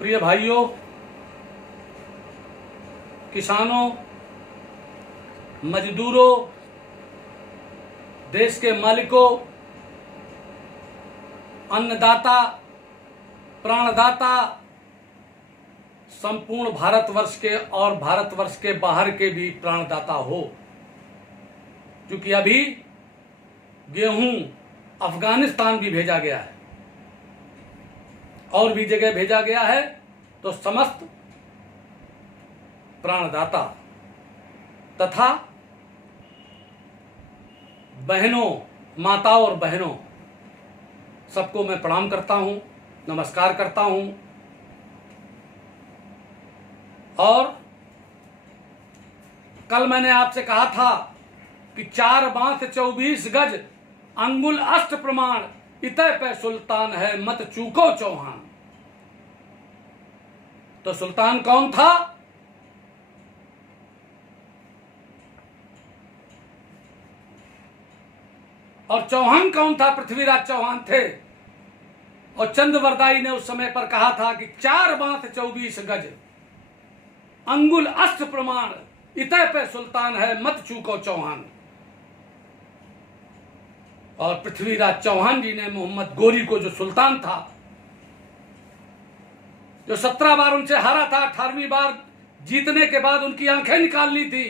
प्रिय भाइयों, किसानों, मजदूरों, देश के मालिकों, अन्नदाता, प्राणदाता, संपूर्ण भारतवर्ष के और भारतवर्ष के बाहर के भी प्राणदाता हो, क्योंकि अभी गेहूं अफगानिस्तान भी भेजा गया है और भी जगह भेजा गया है। तो समस्त प्राणदाता तथा बहनों, माताओं और बहनों, सबको मैं प्रणाम करता हूं, नमस्कार करता हूं। और कल मैंने आपसे कहा था कि 4 बांस 24 गज अंगुल अष्ट प्रमाण, इतय पे सुल्तान है मत चूको चौहान। तो सुल्तान कौन था? और चौहान कौन था? पृथ्वीराज चौहान थे। और चंद्रवरदाई ने उस समय पर कहा था कि 4 बांस 24 गज अंगुल अष्ट प्रमाण, इतय पे सुल्तान है मत चूको चौहान। और पृथ्वीराज चौहान जी ने मोहम्मद गोरी को, जो सुल्तान था, जो 17 बार उनसे हारा था, 18वीं बार जीतने के बाद उनकी आंखें निकालनी थी,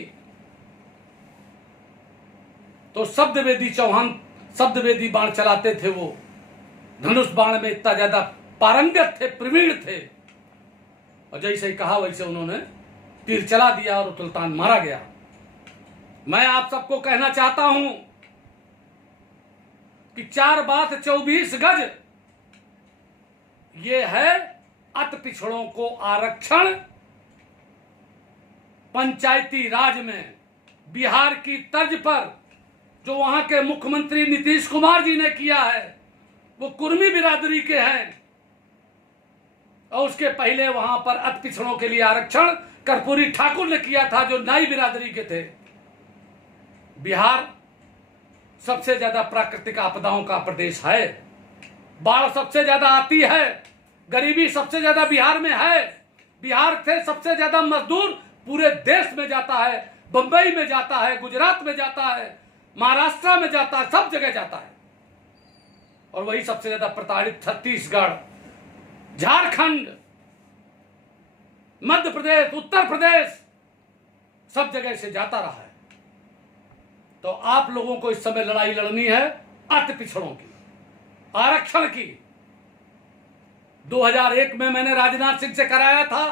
तो शब्दवेदी चौहान शब्दवेदी बाण चलाते थे। वो धनुष बाण में इतना ज्यादा पारंगत थे, प्रवीण थे। और जैसे ही कहा वैसे उन्होंने तीर चला दिया और सुल्तान मारा गया। मैं आप सबको कहना चाहता हूं कि 4 बांस 24 गज ये है अति पिछड़ों को आरक्षण। पंचायती राज में बिहार की तर्ज पर जो वहां के मुख्यमंत्री नीतीश कुमार जी ने किया है, वो कुर्मी बिरादरी के हैं। और उसके पहले वहां पर अति पिछड़ों के लिए आरक्षण कर्पूरी ठाकुर ने किया था, जो नाई बिरादरी के थे। बिहार सबसे ज्यादा प्राकृतिक आपदाओं का प्रदेश है। बाढ़ सबसे ज्यादा आती है, गरीबी सबसे ज्यादा बिहार में है। बिहार से सबसे ज्यादा मजदूर पूरे देश में जाता है, बंबई में जाता है, गुजरात में जाता है, महाराष्ट्र में जाता है, सब जगह जाता है। और वही सबसे ज्यादा प्रताड़ित छत्तीसगढ़, झारखंड, मध्य प्रदेश, उत्तर प्रदेश, सब जगह से जाता रहा है। तो आप लोगों को इस समय लड़ाई लड़नी है अति पिछड़ों की, आरक्षण की। 2001 में मैंने राजनाथ सिंह से कराया था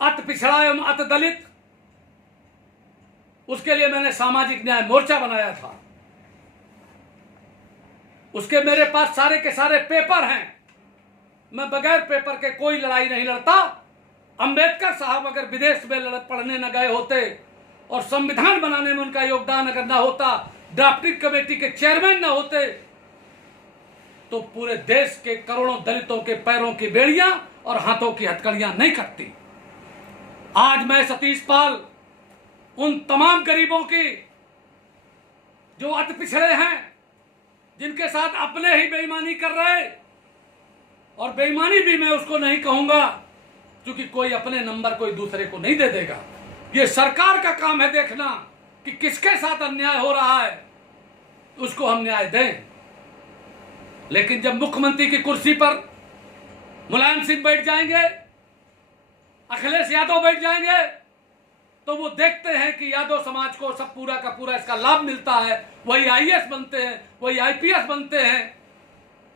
अति पिछड़ा एवं अति दलित, उसके लिए मैंने सामाजिक न्याय मोर्चा बनाया था। उसके मेरे पास सारे के सारे पेपर हैं। मैं बगैर पेपर के कोई लड़ाई नहीं लड़ता। अंबेडकर साहब अगर विदेश में पढ़ने न गए होते और संविधान बनाने में उनका योगदान अगर ना होता, ड्राफ्टिंग कमेटी के चेयरमैन ना होते, तो पूरे देश के करोड़ों दलितों के पैरों की बेड़ियां और हाथों की हथकड़ियां नहीं कटती। आज मैं सतीश पाल उन तमाम गरीबों की जो अति पिछड़े हैं, जिनके साथ अपने ही बेईमानी कर रहे, और बेईमानी भी मैं उसको नहीं कहूंगा, क्योंकि कोई अपने नंबर कोई दूसरे को नहीं दे देगा। ये सरकार का काम है देखना कि किसके साथ अन्याय हो रहा है, उसको हम न्याय दें। लेकिन जब मुख्यमंत्री की कुर्सी पर मुलायम सिंह बैठ जाएंगे, अखिलेश यादव बैठ जाएंगे, तो वो देखते हैं कि यादव समाज को सब पूरा का पूरा इसका लाभ मिलता है। वही आईएएस बनते हैं, वही आईपीएस बनते हैं,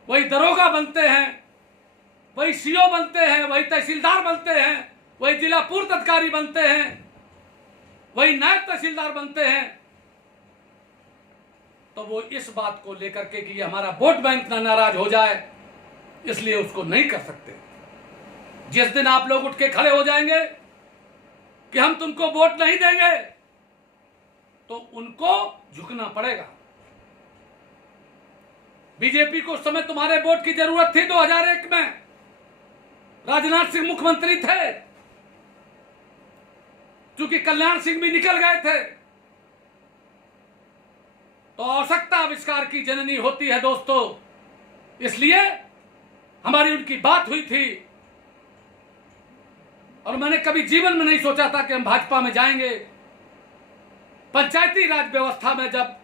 वही दरोगा बनते हैं, वही सीओ बनते हैं, वही तहसीलदार बनते हैं, वही जिला पूर्व अधिकारी बनते हैं, वही नायब तहसीलदार बनते हैं। तो वो इस बात को लेकर के कि हमारा वोट बैंक ना नाराज हो जाए, इसलिए उसको नहीं कर सकते। जिस दिन आप लोग उठ के खड़े हो जाएंगे कि हम तुमको वोट नहीं देंगे, तो उनको झुकना पड़ेगा। बीजेपी को उस समय तुम्हारे वोट की जरूरत थी। 2001 में राजनाथ सिंह मुख्यमंत्री थे, क्योंकि कल्याण सिंह भी निकल गए थे। तो आवश्यकता आविष्कार की जननी होती है दोस्तों। इसलिए हमारी उनकी बात हुई थी और मैंने कभी जीवन में नहीं सोचा था कि हम भाजपा में जाएंगे। पंचायती राज व्यवस्था में जब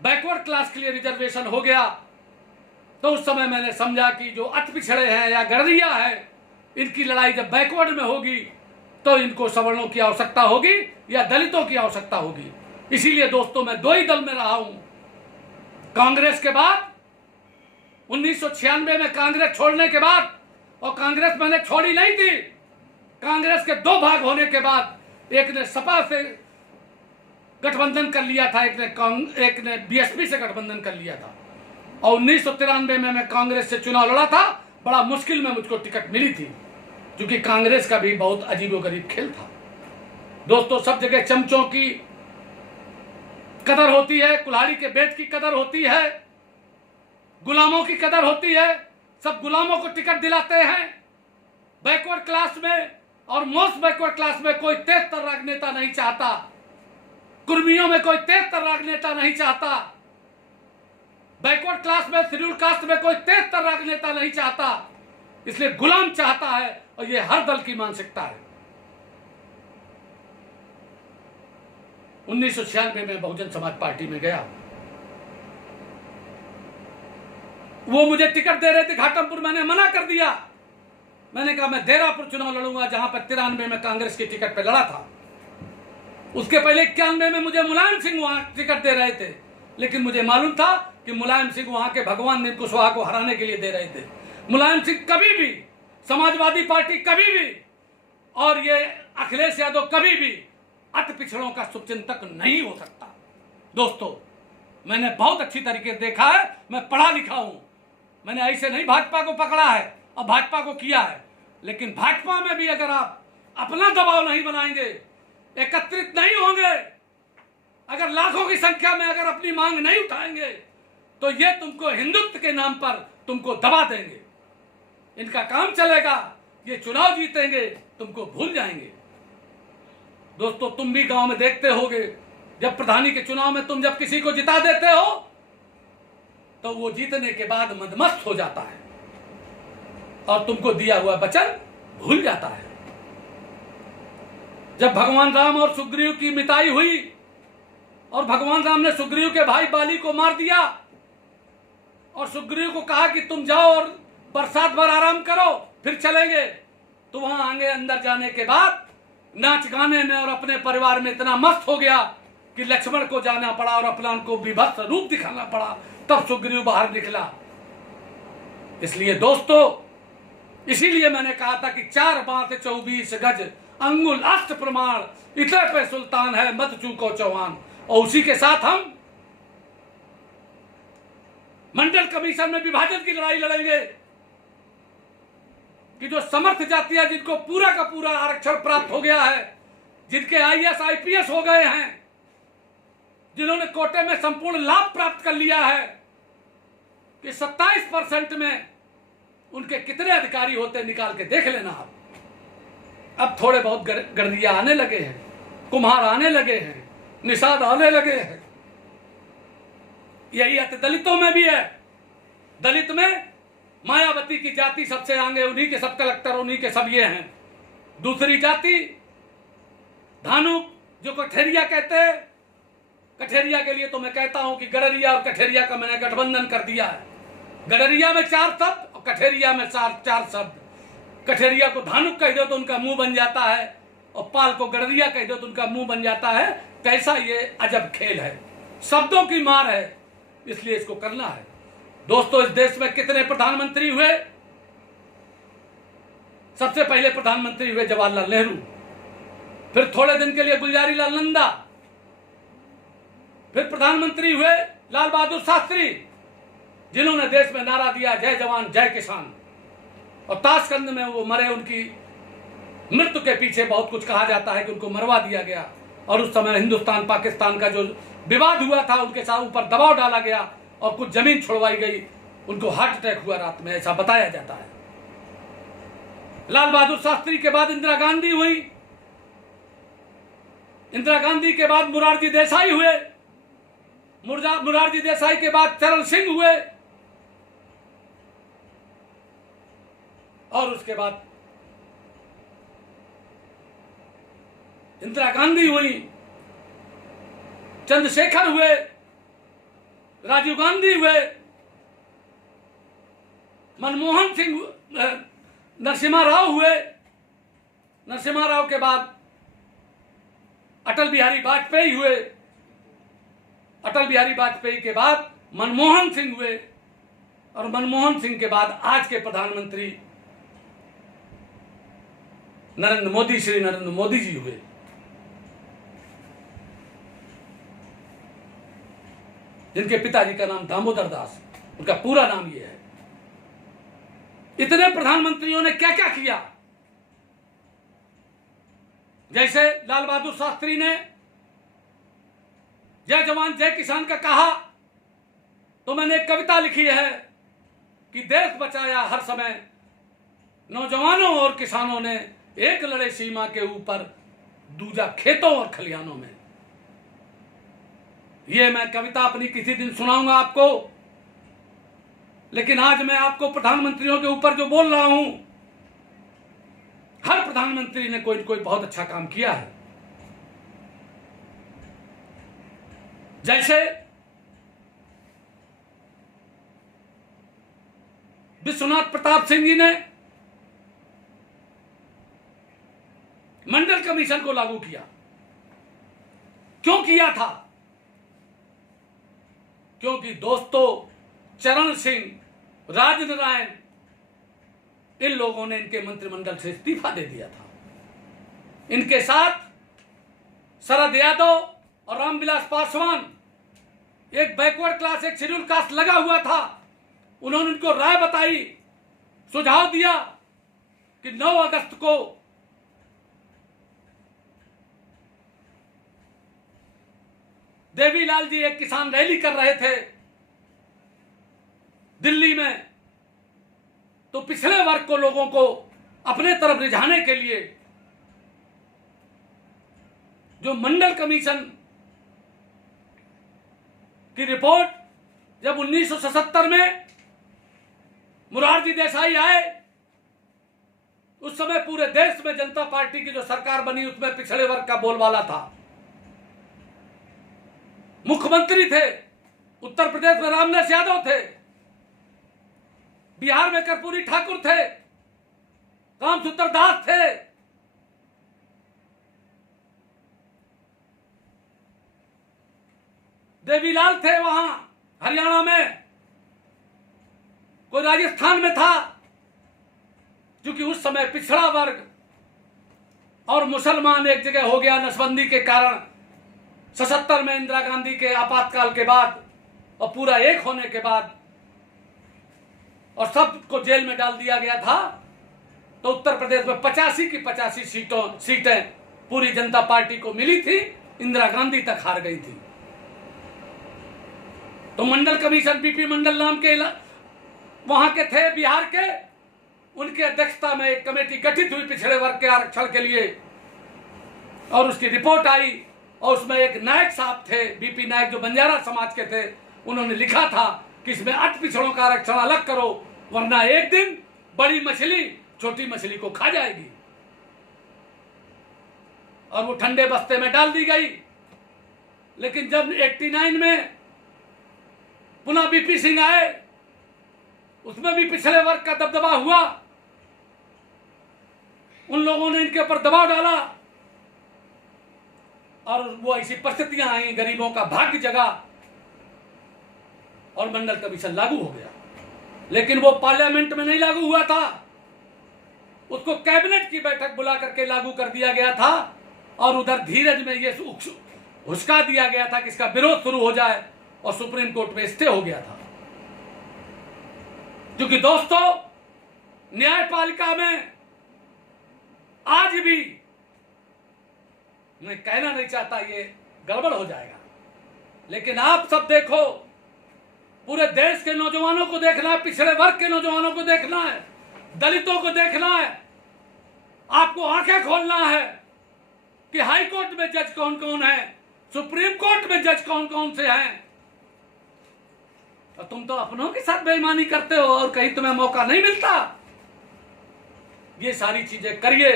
बैकवर्ड क्लास के लिए रिजर्वेशन हो गया तो उस समय मैंने समझा कि जो अति पिछड़े हैं या गड़रिया है, इनकी लड़ाई जब बैकवर्ड में होगी तो इनको सवर्णों की आवश्यकता होगी या दलितों की आवश्यकता होगी। इसीलिए दोस्तों मैं दो ही दल में रहा हूं। कांग्रेस के बाद 1996 में कांग्रेस छोड़ने के बाद, और कांग्रेस मैंने छोड़ी नहीं थी, कांग्रेस के दो भाग होने के बाद एक ने सपा से गठबंधन कर लिया था, एक ने बीएसपी से गठबंधन कर लिया था। और 1993 में मैं कांग्रेस से चुनाव लड़ा था। बड़ा मुश्किल में मुझको टिकट मिली थी, क्योंकि कांग्रेस का भी बहुत अजीबोगरीब खेल था। दोस्तों, सब जगह चमचों की कदर होती है, कुल्हाड़ी के बेट की कदर होती है, गुलामों की कदर होती है। सब गुलामों को टिकट दिलाते हैं। बैकवर्ड क्लास में और मोस्ट बैकवर्ड क्लास में कोई तेज तर्राक नेता नहीं चाहता, कुर्मियों में कोई तेज तर्राक नेता नहीं चाहता, बैकवर्ड क्लास में शेड्यूल कास्ट में कोई तेज तर्राक नेता नहीं चाहता। इसलिए गुलाम चाहता है, और यह हर दल की मानसिकता है। 1996 में बहुजन समाज पार्टी में गया। वो मुझे टिकट दे रहे थे घाटमपुर, मैंने मना कर दिया। मैंने कहा मैं देरापुर चुनाव लड़ूंगा, जहां पर 93 में कांग्रेस की टिकट पे लड़ा था। उसके पहले 91 में मुझे मुलायम सिंह वहां टिकट दे रहे थे, लेकिन मुझे मालूम था कि मुलायम सिंह वहां के भगवान नील कुशवाहा को हराने के लिए दे रहे थे। मुलायम सिंह कभी भी, समाजवादी पार्टी कभी भी, और ये अखिलेश यादव कभी भी अति पिछड़ों का शुभचिंतक नहीं हो सकता। दोस्तों, मैंने बहुत अच्छी तरीके से देखा है, मैं पढ़ा लिखा हूं। मैंने ऐसे नहीं भाजपा को पकड़ा है और भाजपा को किया है, लेकिन भाजपा में भी अगर आप अपना दबाव नहीं बनाएंगे, एकत्रित नहीं होंगे, अगर लाखों की संख्या में अगर अपनी मांग नहीं उठाएंगे, तो ये तुमको हिंदुत्व के नाम पर तुमको दबा देंगे। इनका काम चलेगा, ये चुनाव जीतेंगे, तुमको भूल जाएंगे। दोस्तों, तुम भी गांव में देखते होगे, जब प्रधानी के चुनाव में तुम जब किसी को जिता देते हो तो वो जीतने के बाद मदमस्त हो जाता है और तुमको दिया हुआ वचन भूल जाता है। जब भगवान राम और सुग्रीव की मिताई हुई और भगवान राम ने सुग्रीव के भाई बाली को मार दिया और सुग्रीव को कहा कि तुम जाओ और बरसात भर आराम करो, फिर चलेंगे, तो वहां आगे अंदर जाने के बाद नाच गाने में और अपने परिवार में इतना मस्त हो गया कि लक्ष्मण को जाना पड़ा और अपना उनको विभत्स रूप दिखाना पड़ा, तब सुग्रीव बाहर निकला। इसलिए दोस्तों, इसीलिए मैंने कहा था कि 4 बात 24 गज अंगुल अष्ट प्रमाण, इतने पे सुल्तान है मत चूको चौहान। और उसी के साथ हम मंडल कमीशन में विभाजन की लड़ाई लड़ेंगे कि जो समर्थ जातियां, जिनको पूरा का पूरा आरक्षण प्राप्त हो गया है, जिनके आईएएस आईपीएस हो गए हैं, जिन्होंने कोटे में संपूर्ण लाभ प्राप्त कर लिया है, कि 27% में उनके कितने अधिकारी होते निकाल के देख लेना आप। अब थोड़े बहुत गड़रिया आने लगे हैं, कुम्हार आने लगे हैं, निषाद आने लगे हैं। यही है दलितों में भी है। दलित में मायावती की जाति सबसे आगे, उन्हीं के सब कलेक्टर, उन्हीं के सब ये हैं। दूसरी जाति धानु, जो कठेरिया कहते हैं, कठेरिया के लिए तो मैं कहता हूं कि गडरिया और कठेरिया का मैंने गठबंधन कर दिया है। गडरिया में 4 शब्द और कठेरिया में 4 शब्द। कठेरिया को धानुक कह दो तो उनका मुंह बन जाता है, और पाल को गडरिया कह दो तो उनका मुंह बन जाता है। कैसा ये अजब खेल है, शब्दों की मार है, इसलिए इसको करना है। दोस्तों, इस देश में कितने प्रधानमंत्री हुए? सबसे पहले प्रधानमंत्री हुए जवाहरलाल नेहरू, फिर थोड़े दिन के लिए गुलजारी लाल नंदा, फिर प्रधानमंत्री हुए लाल बहादुर शास्त्री, जिन्होंने देश में नारा दिया जय जवान जय किसान। और ताशकंद में वो मरे, उनकी मृत्यु के पीछे बहुत कुछ कहा जाता है कि उनको मरवा दिया गया, और उस समय हिंदुस्तान पाकिस्तान का जो विवाद हुआ था, उनके साथ ऊपर दबाव डाला गया और कुछ जमीन छुड़वाई गई, उनको हार्ट अटैक हुआ रात में, ऐसा बताया जाता है। लाल बहादुर शास्त्री के बाद इंदिरा गांधी हुई, इंदिरा गांधी के बाद मुरारजी देसाई हुए, मुरारजी देसाई के बाद चरण सिंह हुए, और उसके बाद इंदिरा गांधी हुई, चंद्रशेखर हुए, राजीव गांधी हुए, मनमोहन सिंह, नरसिम्हा राव हुए, नरसिम्हा राव के बाद अटल बिहारी वाजपेयी हुए, अटल बिहारी वाजपेयी के बाद मनमोहन सिंह हुए, और मनमोहन सिंह के बाद आज के प्रधानमंत्री नरेंद्र मोदी, श्री नरेंद्र मोदी जी हुए। जिनके पिताजी का नाम दामोदर दास, उनका पूरा नाम यह है। इतने प्रधानमंत्रियों ने क्या क्या किया। जैसे लाल बहादुर शास्त्री ने जय जवान जय किसान का कहा, तो मैंने एक कविता लिखी है कि देश बचाया हर समय नौजवानों और किसानों ने, एक लड़े सीमा के ऊपर, दूजा खेतों और खलिहानों में। ये मैं कविता अपनी किसी दिन सुनाऊंगा आपको, लेकिन आज मैं आपको प्रधानमंत्रियों के ऊपर जो बोल रहा हूं, हर प्रधानमंत्री ने कोई न कोई बहुत अच्छा काम किया है। जैसे विश्वनाथ प्रताप सिंह जी ने मंडल कमीशन को लागू किया। क्यों किया था? क्योंकि दोस्तों, चरण सिंह, राजनारायण, इन लोगों ने इनके मंत्रिमंडल से इस्तीफा दे दिया था। इनके साथ शरद यादव और रामविलास पासवान, एक बैकवर्ड क्लास, एक शेड्यूल कास्ट लगा हुआ था। उन्होंने इनको राय बताई, सुझाव दिया कि 9 अगस्त को देवीलाल जी एक किसान रैली कर रहे थे दिल्ली में, तो पिछड़े वर्ग को, लोगों को अपने तरफ रिझाने के लिए जो मंडल कमीशन की रिपोर्ट जब 1977 में मोरारजी देसाई आए, उस समय पूरे देश में जनता पार्टी की जो सरकार बनी, उसमें पिछड़े वर्ग का बोलबाला था। मुख्यमंत्री थे उत्तर प्रदेश में रामनाथ यादव थे, बिहार में कर्पूरी ठाकुर थे, रामसूत्र दास थे, देवीलाल थे वहां हरियाणा में, कोई राजस्थान में था। क्योंकि उस समय पिछड़ा वर्ग और मुसलमान एक जगह हो गया नसबंदी के कारण। 77 में इंदिरा गांधी के आपातकाल के बाद और पूरा एक होने के बाद और सबको जेल में डाल दिया गया था, तो उत्तर प्रदेश में 85 की 85 सीटें पूरी जनता पार्टी को मिली थी, इंदिरा गांधी तक हार गई थी। तो मंडल कमीशन, बीपी मंडल नाम के वहां के थे बिहार के, उनकी अध्यक्षता में एक कमेटी गठित हुई पिछड़े वर्ग के आरक्षण के लिए, और उसकी रिपोर्ट आई। और उसमें एक नायक साहब थे, बीपी नायक, जो बंजारा समाज के थे, उन्होंने लिखा था कि इसमें अति पिछड़ों का आरक्षण अलग करो, वरना एक दिन बड़ी मछली छोटी मछली को खा जाएगी। और वो ठंडे बस्ते में डाल दी गई। लेकिन जब 89 में पुनः बीपी सिंह आए, उसमें भी पिछड़े वर्ग का दबदबा हुआ। उन लोगों ने इनके ऊपर दबाव डाला और वो ऐसी परिस्थितियां आई, गरीबों का भाग्य जगा और मंडल कमीशन लागू हो गया। लेकिन वो पार्लियामेंट में नहीं लागू हुआ था, उसको कैबिनेट की बैठक बुला करके लागू कर दिया गया था। और उधर धीरज में ये हुस्का दिया गया था कि इसका विरोध शुरू हो जाए, और सुप्रीम कोर्ट में स्टे हो गया था। क्योंकि दोस्तों, न्यायपालिका में आज भी, मैं कहना नहीं चाहता ये गड़बड़ हो जाएगा, लेकिन आप सब देखो, पूरे देश के नौजवानों को देखना है, पिछड़े वर्ग के नौजवानों को देखना है, दलितों को देखना है। आपको आंखें खोलना है कि हाई कोर्ट में जज कौन कौन है, सुप्रीम कोर्ट में जज कौन कौन से हैं। और तुम तो अपनों के साथ बेईमानी करते हो और कहीं तुम्हें मौका नहीं मिलता। ये सारी चीजें करिए।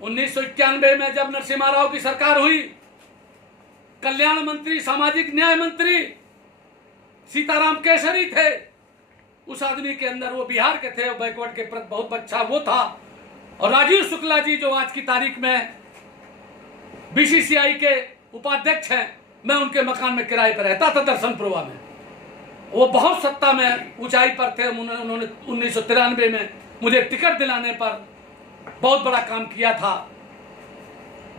1991 में जब नरसिम्हा राव की सरकार हुई, कल्याण मंत्री, सामाजिक न्याय मंत्री सीताराम केसरी थे। उस आदमी के अंदर, वो बिहार के थे, बैकवर्ड के प्रति बहुत अच्छा वो था। और राजीव शुक्ला जी जो आज की तारीख में बीसीसीआई के उपाध्यक्ष हैं, मैं उनके मकान में किराए पर रहता था दर्शनपुरवा में। वो बहुत सत्ता में ऊंचाई पर थे। उन्होंने 1993 में मुझे टिकट दिलाने पर बहुत बड़ा काम किया था।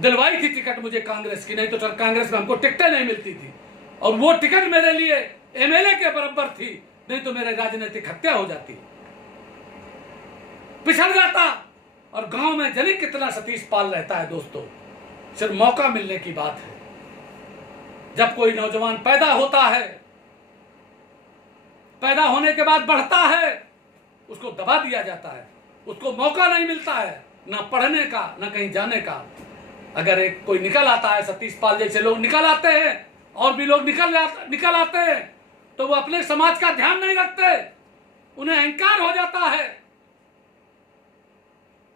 दिलवाई थी टिकट मुझे कांग्रेस की, नहीं तो कांग्रेस में हमको टिकटें नहीं मिलती थी। और वो टिकट मेरे लिए एमएलए के बराबर थी, नहीं तो मेरे राजनीतिक हत्या हो जाती, पिछड़ जाता। और गांव में जाने कितना सतीश पाल रहता है दोस्तों, सिर्फ मौका मिलने की बात है। जब कोई नौजवान पैदा होता है, पैदा होने के बाद बढ़ता है, उसको दबा दिया जाता है, उसको मौका नहीं मिलता है ना पढ़ने का ना कहीं जाने का। अगर एक कोई निकल आता है, सतीश पाल जैसे लोग निकल आते हैं, और भी लोग निकल आते हैं, तो वो अपने समाज का ध्यान नहीं रखते, उन्हें अहंकार हो जाता है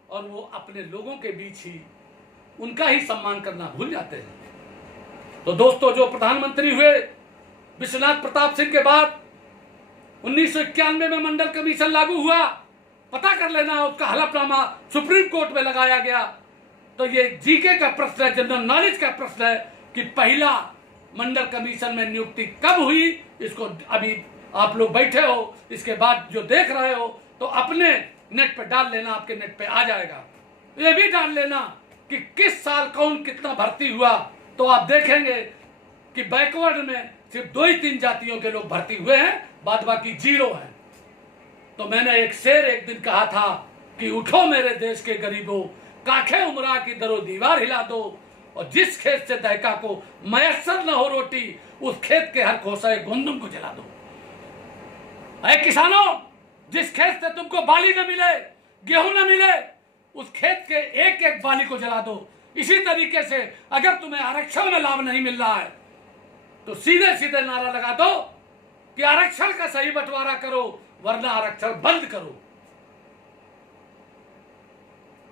और वो अपने लोगों के बीच ही उनका ही सम्मान करना भूल जाते हैं। तो दोस्तों, जो प्रधानमंत्री हुए विश्वनाथ प्रताप सिंह के बाद 1991 में मंडल कमीशन लागू हुआ, पता कर लेना, उसका हलफनामा सुप्रीम कोर्ट में लगाया गया। तो ये जीके का प्रश्न है, जनरल नॉलेज का प्रश्न है कि पहला मंडल कमीशन में नियुक्ति कब हुई। इसको अभी आप लोग बैठे हो, इसके बाद जो देख रहे हो तो अपने नेट पे डाल लेना, आपके नेट पे आ जाएगा। ये भी डाल लेना कि किस साल कौन कितना भर्ती हुआ, तो आप देखेंगे कि बैकवर्ड में सिर्फ 2 ही 3 जातियों के लोग भर्ती हुए हैं, बाद बाकी 0 है। तो मैंने एक शेर एक दिन कहा था कि उठो मेरे देश के गरीबों, काखे उमरा की दरो दीवार हिला दो, और जिस खेत से दहका को मयसर न हो रोटी, उस खेत के हर खोसाए गुंदुम को जला दो। ऐ किसानों, जिस खेत से तुमको बाली न मिले, गेहूं न मिले, उस खेत के एक एक बाली को जला दो। इसी तरीके से अगर तुम्हें आरक्षण में लाभ नहीं मिल रहा है तो सीधे सीधे नारा लगा दो कि आरक्षण का सही बंटवारा करो, वरना आरक्षण बंद करो।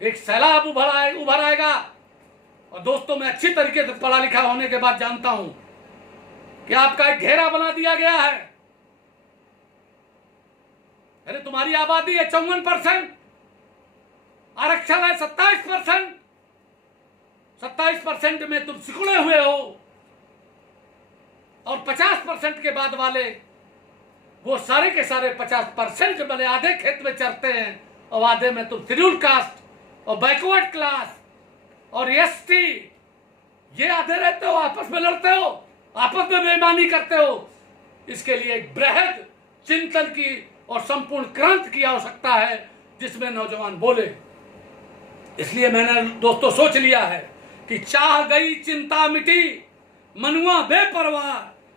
एक सैलाब उभर आएगा। और दोस्तों, मैं अच्छी तरीके से पढ़ा लिखा होने के बाद जानता हूं कि आपका एक घेरा बना दिया गया है। अरे तुम्हारी आबादी है 54%, आरक्षण है 27%, 27% में तुम सिकुड़े हुए हो, और 50% के बाद वाले वो सारे के सारे 50% वाले आधे खेत में चरते हैं, और आधे में तुम शेड्यूल कास्ट और बैकवर्ड क्लास और एसटी, ये आधे रहते हो, आपस में लड़ते हो, आपस में बेईमानी करते हो। इसके लिए एक बृहद चिंतन की और संपूर्ण क्रांति की आवश्यकता है, जिसमें नौजवान बोले। इसलिए मैंने दोस्तों सोच लिया है कि चाह गई चिंता मिटी, मनुआ बेपरवाह,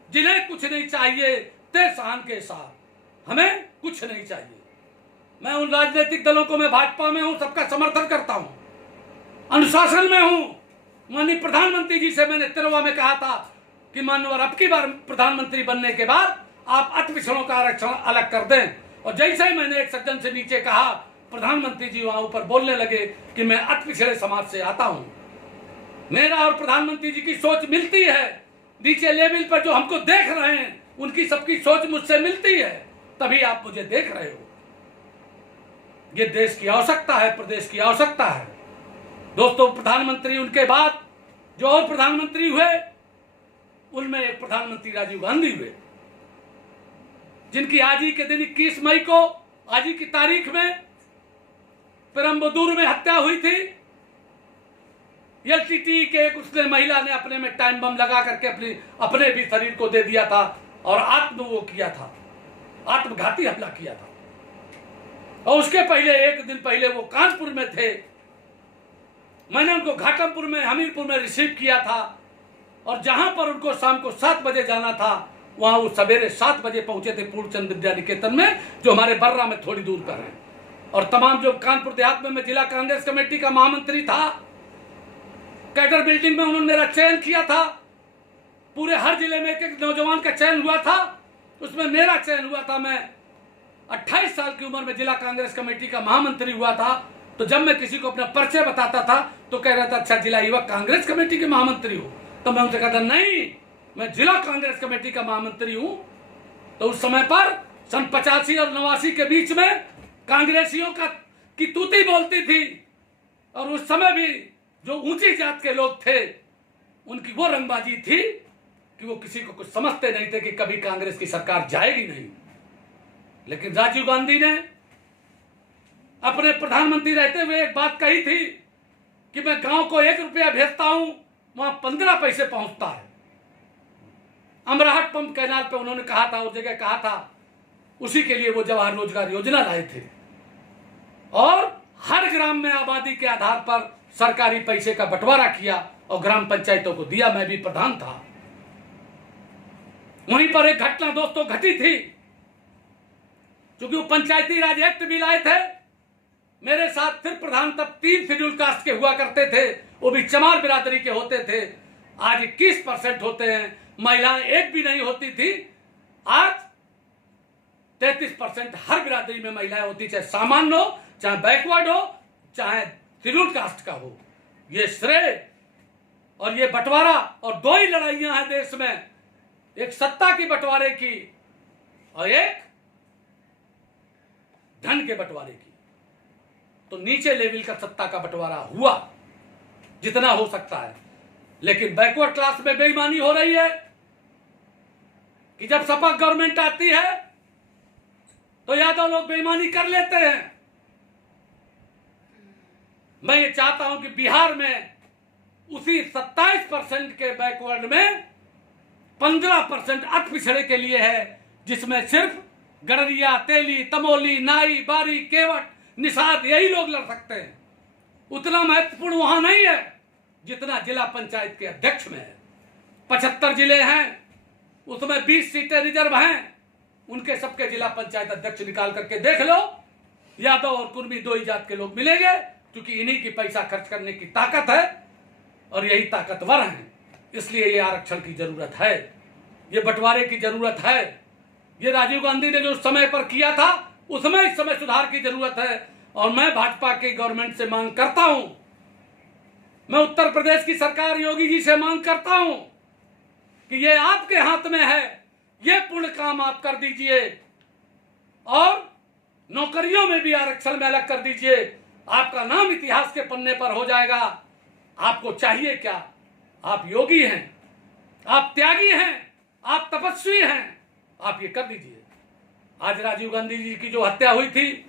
जिन्हें कुछ नहीं चाहिए ते शान के साथ, हमें कुछ नहीं चाहिए। मैं उन राजनीतिक दलों को, मैं भाजपा में हूं, सबका समर्थन करता हूं, अनुशासन में हूं। माननीय प्रधानमंत्री जी से मैंने तिरवा में कहा था कि मानवर अब की बार प्रधानमंत्री बनने के बाद आप अति पिछड़ों का आरक्षण अलग कर दें। और जैसे ही मैंने एक सज्जन से नीचे कहा, प्रधानमंत्री जी वहां ऊपर बोलने लगे कि मैं अति पिछड़े समाज से आता हूं। मेरा और प्रधानमंत्री जी की सोच मिलती है, नीचे लेवल पर जो हमको देख रहे हैं उनकी सबकी सोच मुझसे मिलती है, तभी आप मुझे देख रहे हो। ये देश की आवश्यकता है, प्रदेश की आवश्यकता है। दोस्तों, प्रधानमंत्री उनके बाद जो और प्रधानमंत्री हुए, उनमें एक प्रधानमंत्री राजीव गांधी हुए, जिनकी आज ही के दिन 21 मई को, आज ही की तारीख में पेरम्बदूर में हत्या हुई थी। एलटीटी के एक उसने महिला ने अपने में टाइम बम लगा करके अपने भी शरीर को दे दिया था और वो किया था, आत्मघाती हमला किया था। और उसके पहले एक दिन पहले वो कानपुर में थे, मैंने उनको घाटमपुर में, हमीरपुर में रिसीव किया था, और जहां पर उनको शाम को 7 बजे जाना था, वहां वो सवेरे 7 बजे पहुंचे थे पूर्णचंद विद्या निकेतन में, जो हमारे बर्रा में थोड़ी दूर पर है। और तमाम जो कानपुर देहात में मैं जिला कांग्रेस कमेटी का महामंत्री था, कैडर बिल्डिंग में उन्होंने मेरा चयन किया था। पूरे हर जिले में एक नौजवान का चयन हुआ था, उसमें मेरा चयन हुआ था। मैं 28 साल की उम्र में जिला कांग्रेस कमेटी का महामंत्री हुआ था, तो जब मैं किसी को अपना परिचय बताता था तो कह रहा था अच्छा जिला युवक कांग्रेस कमेटी के महामंत्री हो, तो मैं उनसे कहता नहीं मैं जिला कांग्रेस कमेटी का महामंत्री हूं। तो उस समय पर सन 85 और 89 के बीच में कांग्रेसियों की तूती बोलती थी, और उस समय भी जो ऊंची जात के लोग थे उनकी वो रंगबाजी थी कि वो किसी को कुछ समझते नहीं थे कि कभी कांग्रेस की सरकार जाएगी नहीं। लेकिन राजीव गांधी ने अपने प्रधानमंत्री रहते हुए एक बात कही थी कि मैं गांव को 1 रुपया भेजता हूं, वहां 15 पैसे पहुंचता है। अमराहट पंप कैनाल पे उन्होंने कहा था, उस जगह कहा था, उसी के लिए वो जवाहर रोजगार योजना लाए थे, और हर ग्राम में आबादी के आधार पर सरकारी पैसे का बंटवारा किया और ग्राम पंचायतों को दिया। मैं भी प्रधान था। वहीं पर एक घटना दोस्तों घटी थी, क्योंकि वो पंचायती राज एक्ट भी लाए थे। मेरे साथ फिर प्रधान तब 3 शेड्यूल कास्ट के हुआ करते थे, वो भी चमार बिरादरी के होते थे। आज 21% होते हैं, महिलाएं एक भी नहीं होती थी। आज 33% हर बिरादरी में महिलाएं होती, चाहे सामान्य हो, चाहे बैकवर्ड हो, चाहे शेड्यूल कास्ट का हो। ये श्रेय और ये बंटवारा, और 2 ही लड़ाइयां हैं देश में, एक सत्ता की बंटवारे की और एक धन के बंटवारे की। तो नीचे लेवल का सत्ता का बंटवारा हुआ जितना हो सकता है, लेकिन बैकवर्ड क्लास में बेईमानी हो रही है कि जब सपा गवर्नमेंट आती है तो यादव लोग बेईमानी कर लेते हैं। मैं ये चाहता हूं कि बिहार में उसी 27% के बैकवर्ड में 15% अति पिछड़े के लिए है, जिसमें सिर्फ गडरिया, तेली, तमोली, नाई, बारी, केवट, निषाद यही लोग लड़ सकते हैं। उतना महत्वपूर्ण वहां नहीं है जितना जिला पंचायत के अध्यक्ष में है। 75 जिले हैं, उसमें 20 सीटें रिजर्व हैं। उनके सबके जिला पंचायत अध्यक्ष निकाल करके देख लो, यादव और कुर्मी 2 ही जात के लोग मिलेंगे, क्योंकि इन्हीं की पैसा खर्च करने की ताकत है और यही ताकतवर हैं। इसलिए ये आरक्षण की जरूरत है, ये बंटवारे की जरूरत है। ये राजीव गांधी ने जो समय पर किया था उसमें इस समय सुधार की जरूरत है। और मैं भाजपा की गवर्नमेंट से मांग करता हूं, मैं उत्तर प्रदेश की सरकार योगी जी से मांग करता हूं कि ये आपके हाथ में है, ये पूर्ण काम आप कर दीजिए और नौकरियों में भी आरक्षण में अलग कर दीजिए। आपका नाम इतिहास के पन्ने पर हो जाएगा। आपको चाहिए क्या? आप योगी हैं, आप त्यागी हैं, आप तपस्वी हैं, आप ये कर दीजिए। आज राजीव गांधी जी की जो हत्या हुई थी,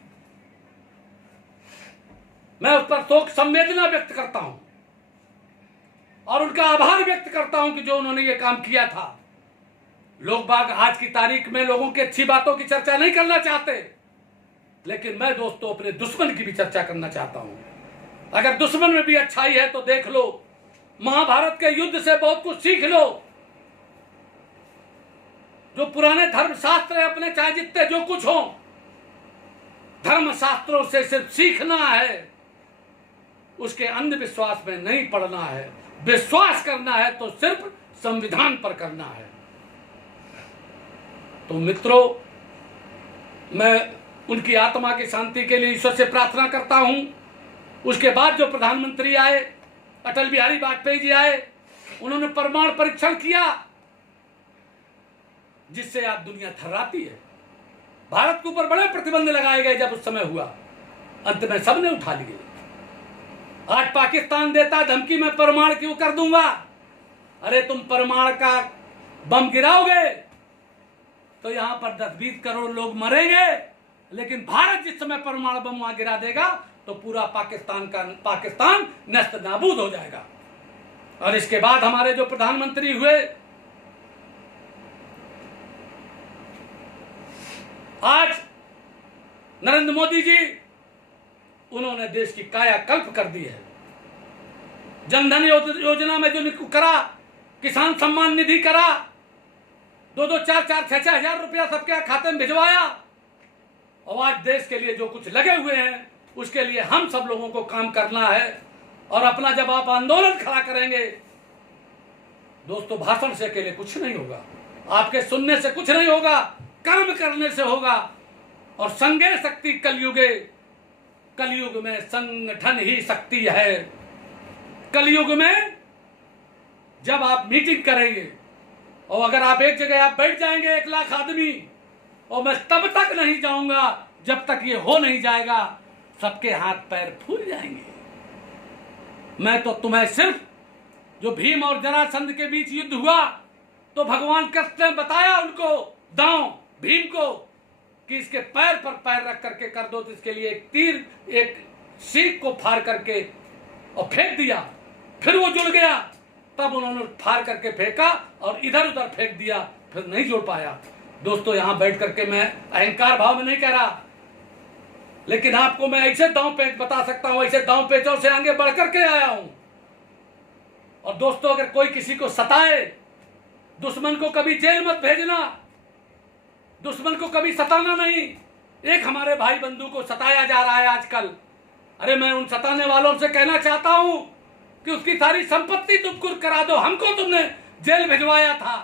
मैं उस पर शोक संवेदना व्यक्त करता हूं और उनका आभार व्यक्त करता हूं कि जो उन्होंने ये काम किया था। लोग बाग आज की तारीख में लोगों की अच्छी बातों की चर्चा नहीं करना चाहते, लेकिन मैं दोस्तों अपने दुश्मन की भी चर्चा करना चाहता हूं। अगर दुश्मन में भी अच्छाई है तो देख लो, महाभारत के युद्ध से बहुत कुछ सीख लो। जो पुराने धर्म शास्त्र है अपने, चाहे जितने जो कुछ हो, धर्म शास्त्रों से सिर्फ सीखना है, उसके अंधविश्वास में नहीं पड़ना है। विश्वास करना है तो सिर्फ संविधान पर करना है। तो मित्रों, मैं उनकी आत्मा की शांति के लिए ईश्वर से प्रार्थना करता हूं। उसके बाद जो प्रधानमंत्री आए, अटल बिहारी वाजपेयी जी आए, उन्होंने परमाणु परीक्षण किया, जिससे आज दुनिया थर्राती है। भारत के ऊपर बड़े प्रतिबंध लगाए गए जब उस समय हुआ, अंत में सबने उठा लिए। आज पाकिस्तान देता धमकी, मैं परमाणु क्यों कर दूंगा। अरे तुम परमाणु का बम गिराओगे तो यहां पर 10-20 करोड़ लोग मरेंगे, लेकिन भारत जिस समय परमाणु बम वहां गिरा देगा तो पूरा पाकिस्तान नष्ट नाबूद हो जाएगा। और इसके बाद हमारे जो प्रधानमंत्री हुए, आज नरेंद्र मोदी जी, उन्होंने देश की कायाकल्प कर दी है। जनधन योजना में जो करा, किसान सम्मान निधि करा, 2-2, 4-4, 6-6 हजार रुपया सबके खाते में भिजवाया। और आज देश के लिए जो कुछ लगे हुए हैं, उसके लिए हम सब लोगों को काम करना है। और अपना जब आप आंदोलन खड़ा करेंगे दोस्तों, भाषण से अकेले कुछ नहीं होगा, आपके सुनने से कुछ नहीं होगा, कर्म करने से होगा। और संगे शक्ति कलयुगे कलयुग में संगठन ही शक्ति है। कलयुग में जब आप मीटिंग करेंगे और अगर आप एक जगह आप बैठ जाएंगे 1 लाख आदमी, और मैं तब तक नहीं जाऊंगा जब तक ये हो नहीं जाएगा, सबके हाथ पैर फूल जाएंगे। मैं तो तुम्हें सिर्फ जो भीम और जरासंध के बीच युद्ध हुआ तो भगवान कृष्ण ने बताया उनको, दांव भीम को, कि इसके पैर पर पैर रख करके कर दो, तो इसके लिए एक तीर, एक सीख को फाड़ करके और फेंक दिया। फिर वो जुड़ गया, तब उन्होंने फाड़ करके फेंका और इधर उधर फेंक दिया, फिर नहीं जुड़ पाया। दोस्तों, यहां बैठ करके मैं अहंकार भाव में नहीं कह रहा, लेकिन आपको मैं ऐसे दांव पेच बता सकता हूं, ऐसे दांव पेचों से आगे बढ़ करके आया हूं। और दोस्तों, अगर कोई किसी को सताए, दुश्मन को कभी जेल मत भेजना, दुश्मन को कभी सताना नहीं। एक हमारे भाई बंधु को सताया जा रहा है आजकल। अरे मैं उन सताने वालों से कहना चाहता हूं कि उसकी सारी संपत्ति तुम कुर्क करा दो, हमको तुमने जेल भिजवाया था।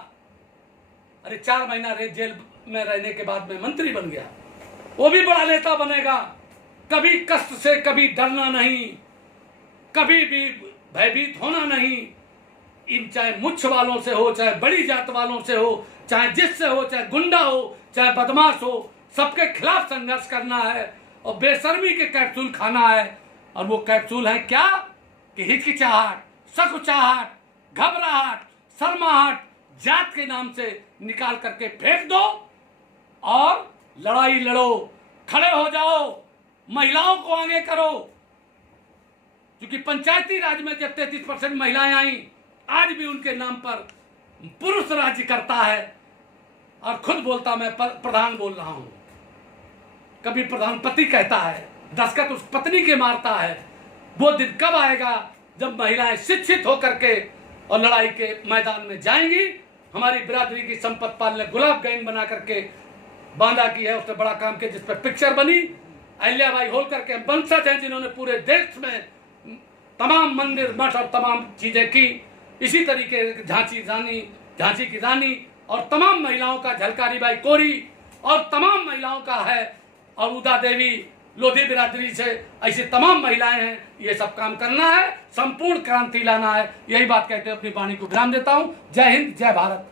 अरे 4 महीना जेल में रहने के बाद मैं मंत्री बन गया, वो भी बड़ा नेता बनेगा। कभी कष्ट से कभी डरना नहीं, कभी भी भयभीत होना नहीं। इन चाहे मुच्छ वालों से हो, चाहे बड़ी जात वालों से हो, चाहे जिससे हो, चाहे गुंडा हो, चाहे बदमाश हो, सबके खिलाफ संघर्ष करना है और बेशर्मी के कैप्सूल खाना है। और वो कैप्सूल है क्या कि हिचकिचाहट, सकुचाहट, घबराहट, शर्माहट जात के नाम से निकाल करके फेंक दो और लड़ाई लड़ो, खड़े हो जाओ, महिलाओं को आगे करो। क्योंकि पंचायती राज में जब 33% महिलाएं आई, आज भी उनके नाम पर पुरुष राज्य करता है। और खुद बोलता मैं प्रधान बोल रहा हूं, कभी प्रधानपति कहता है, दस्तखत उस पत्नी के मारता है। वो दिन कब आएगा जब महिलाएं शिक्षित होकर के और लड़ाई के मैदान में जाएंगी। हमारी बिरादरी की संपत पाल ने गुलाब गैंग बना करके बांधा की है, उसने बड़ा काम किया, जिस पर पिक्चर बनी। अहिल्याबाई होलकर के वंशज हैं जिन्होंने पूरे देश में तमाम मंदिर, मठ और तमाम चीजें की। इसी तरीके झांसी की रानी और तमाम महिलाओं का, झलकारी बाई कोरी और तमाम महिलाओं का है, और उदा देवी लोधी बिरादरी से ऐसी तमाम महिलाएं हैं। ये सब काम करना है, संपूर्ण क्रांति लाना है। यही बात कहते हुए अपनी वाणी को विराम देता हूं। जय हिंद, जय भारत।